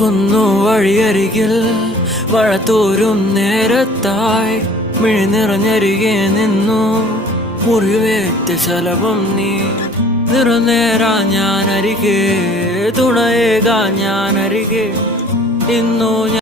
ഓർക്കുന്നു വഴിയരികിൽ മഴ തോരും നേരത്തായി മിഴി നിറഞ്ഞരികെ നിന്നു മുറിവേറ്റ ശലഭം നീ നിറനേരാ ഞാൻ അരികെ തുണയേകാ ഞാൻ അരികെ ഇന്നു